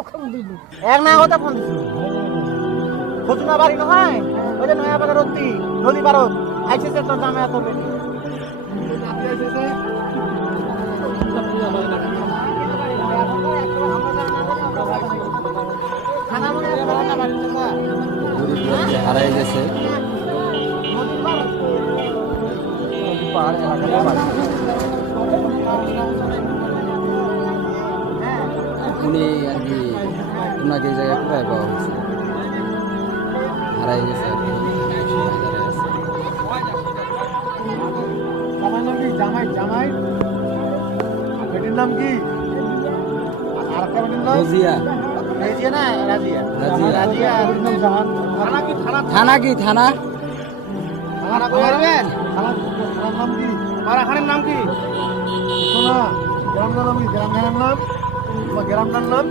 কখন দিবি? এক না কথা ফোন দিছি খোঁজনা বাড়ি নহয় ওই যে নয়া বাজার অতি নদী পারত আইছে যে তোর জামাই এত বেশি নাতি আইছে খানা মনে না বাড়ি না হারাই গেছে পাহাড় এলাকাতে বাড়ি। উনি আর কি ওনাকে এই জায়গায় কোথায় পাওয়া হয়েছে হারাই গেছে আর কি সবাই দাঁড়ায় আছে। জামাই নাম কি জামাই জামাই বেটির নাম কি আর একটা বেটির নাম রাজিয়া রাজিয়া না রাজিয়া রাজিয়া। রাজিয়া বেটির নাম জাহান থানা কি থানা থানা কি থানা থানা করবেন থানার নাম কি পাড়াখানের নাম কি শোনা গ্রামের নাম কি গ্রামের নাম গ্রামটার নাম